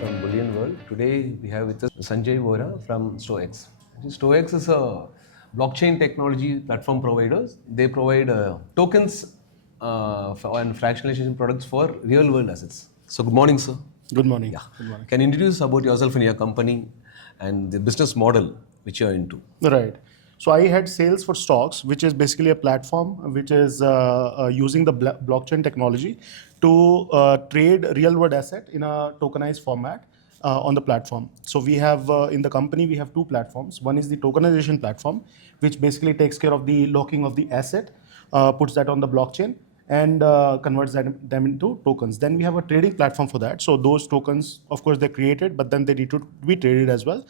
From Bullion World. Today we have with us Sanjeev Vohra from STOEX. STOEX is a blockchain technology platform provider. They provide tokens and fractionalization products for real world assets. So good morning, sir. Good morning. Yeah. Good morning. Can you introduce about yourself and your company and the business model which you are into? Right. So I had sales for STOEX, which is basically a platform which is using the blockchain technology to trade real-world asset in a tokenized format on the platform. So we have in the company we have two platforms. One is the tokenization platform, which basically takes care of the locking of the asset, puts that on the blockchain, and converts them into tokens. Then we have a trading platform for that. So those tokens, of course, they're created, but then they need to be traded as well.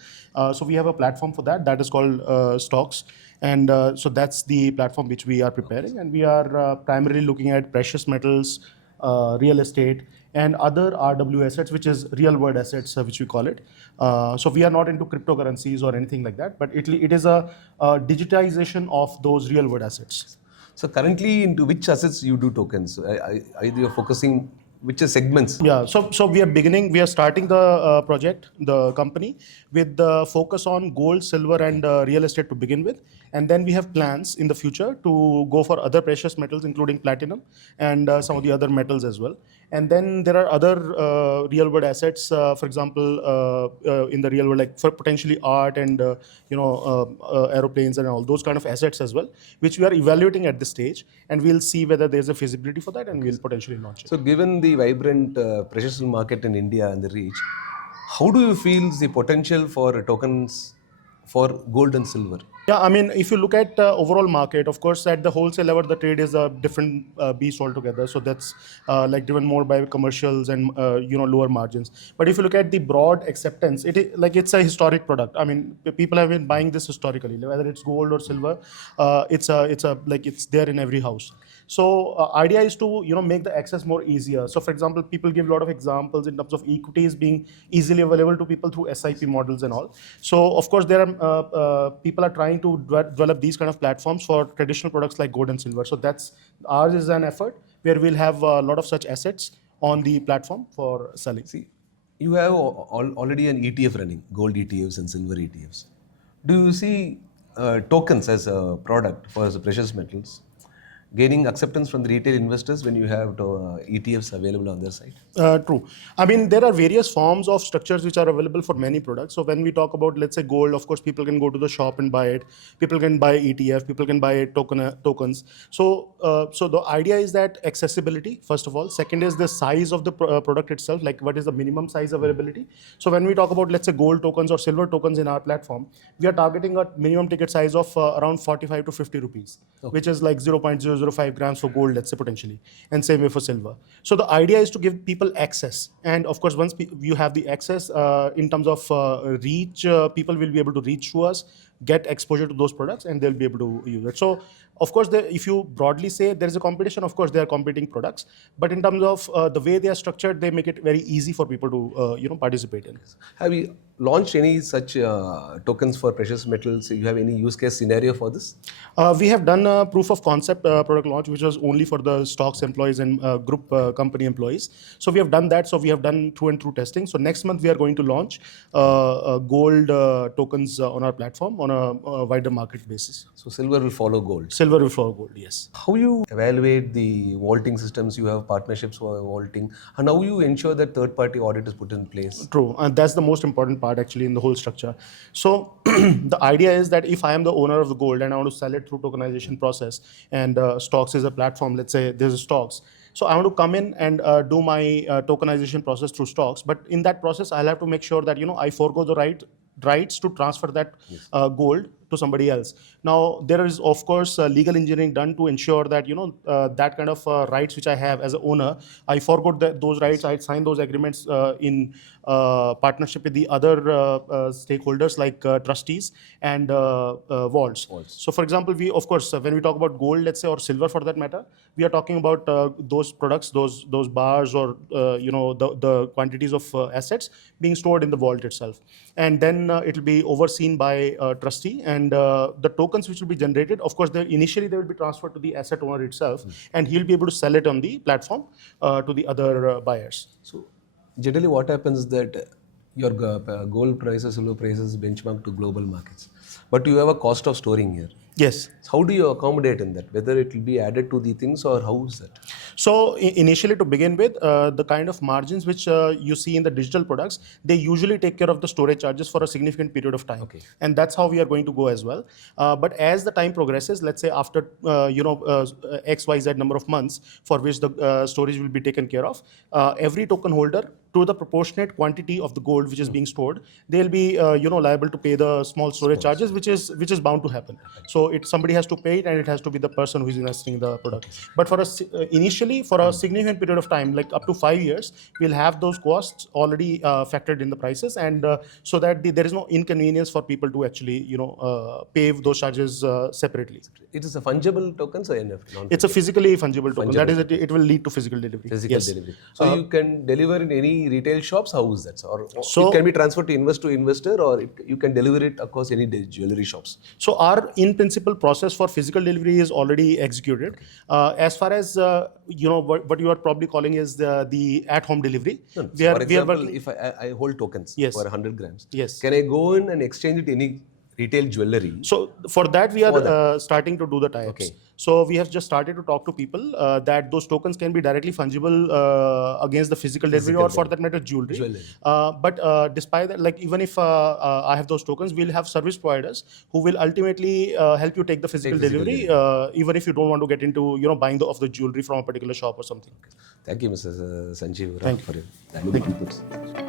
So we have a platform for that. That is called STOEX. And so that's the platform which we are preparing. And we are primarily looking at precious metals, real estate, and other RW assets, which is real world assets, which we call it. So we are not into cryptocurrencies or anything like that, but it is a digitization of those real world assets. So currently, into which assets you do tokens? Either you're focusing which are segments? Yeah, so we are beginning. We are starting the project, the company, with the focus on gold, silver, and real estate to begin with, and then we have plans in the future to go for other precious metals, including platinum and some of the other metals as well. And then there are other real world assets, for example, in the real world, like for potentially art and aeroplanes and all those kind of assets as well, which we are evaluating at this stage, and we'll see whether there's a feasibility for that, and we'll potentially launch it. So given the vibrant precious market in India and the reach, how do you feel the potential for tokens for gold and silver? Yeah, I mean, if you look at overall market, of course, at the wholesale level, the trade is a different beast altogether. So that's like driven more by commercials and lower margins. But if you look at the broad acceptance, it's a historic product. I mean, people have been buying this historically, whether it's gold or silver. It's there in every house. So idea is to make the access more easier. So for example, people give a lot of examples in terms of equities being easily available to people through SIP models and all. So of course, there are people are trying to develop these kind of platforms for traditional products like gold and silver. So ours is an effort where we'll have a lot of such assets on the platform for selling. See, you have already an ETF running, gold ETFs and silver ETFs. Do you see tokens as a product for the precious metals gaining acceptance from the retail investors when you have ETFs available on their site? True. I mean, there are various forms of structures which are available for many products. So when we talk about, let's say, gold, of course, people can go to the shop and buy it. People can buy ETF. People can buy tokens. So the idea is that accessibility, first of all. Second is the size of the product itself, like what is the minimum size availability. So when we talk about, let's say, gold tokens or silver tokens in our platform, we are targeting a minimum ticket size of around 45 to 50 rupees, which is like 0.005 grams for gold, let's say, potentially, and same way for silver. So the idea is to give people access, and of course, once you have the access in terms of reach, people will be able to reach to us, get exposure to those products, and they'll be able to use it. So of course, if you broadly say there is a competition, of course, they are competing products, but in terms of the way they are structured, they make it very easy for people to participate in. Have you launched any such tokens for precious metals? You have any use case scenario for this? We have done a proof of concept product launch, which was only for the STOEX employees and group company employees. So we have done that. So we have done through and through testing. So next month we are going to launch gold tokens on our platform on a wider market basis. So silver will follow gold. Silver will follow gold, yes. How you evaluate the vaulting systems? You have partnerships for vaulting, and how you ensure that third-party audit is put in place? True, and that's the most important part actually in the whole structure. So the idea is that if I am the owner of the gold and I want to sell it through tokenization process, and STOEX is a platform, let's say there's a STOEX. So I want to come in and do my tokenization process through STOEX, but in that process, I'll have to make sure that I forego the rights to transfer that gold to somebody else. Now, there is, of course, legal engineering done to ensure that, that kind of rights which I have as an owner, I forgot those rights. I sign those agreements in partnership with the other stakeholders like trustees and vaults. So, for example, we, of course, when we talk about gold, let's say, or silver for that matter, we are talking about those products, those bars or, the quantities of assets being stored in the vault itself. And then it will be overseen by a trustee, and the tokens which will be generated, of course, initially they will be transferred to the asset owner itself, and he'll be able to sell it on the platform to the other buyers. So generally what happens is that your gold prices, silver prices benchmark to global markets. But you have a cost of storing here. Yes. How do you accommodate in that? Whether it will be added to the things or how is that? So initially, to begin with, the kind of margins which you see in the digital products, they usually take care of the storage charges for a significant period of time. Okay. And that's how we are going to go as well. But as the time progresses, let's say after X, Y, Z number of months for which the storage will be taken care of, every token holder, to the proportionate quantity of the gold which is being stored, they'll be liable to pay the small storage charges, which is bound to happen. So somebody has to pay it, and it has to be the person who is investing in the product. But for initially, for a significant period of time, like up to 5 years, we'll have those costs already factored in the prices, and so that there is no inconvenience for people to actually pay those charges separately. It is a fungible tokens or NFT? It's a physically fungible token. That is, it will lead to physical delivery. Physical delivery. So you can deliver in any retail shops. How is that? Or it can be transferred to investor, or you can deliver it across any jewelry shops. So our in-principle process for physical delivery is already executed. As far as what you are probably calling is the at-home delivery. No. So for example, if I hold tokens for 100 grams, can I go in and exchange it any retail jewelry? So for that, we are starting to do the tie-ups. Okay. So we have just started to talk to people that those tokens can be directly fungible against the physical delivery, or for that matter, jewelry. But despite that, like even if I have those tokens, we'll have service providers who will ultimately help you take the physical delivery, even if you don't want to get into buying of the jewelry from a particular shop or something. Thank you, Mr. Sanjeev Vohra, Thank you for your valuable inputs.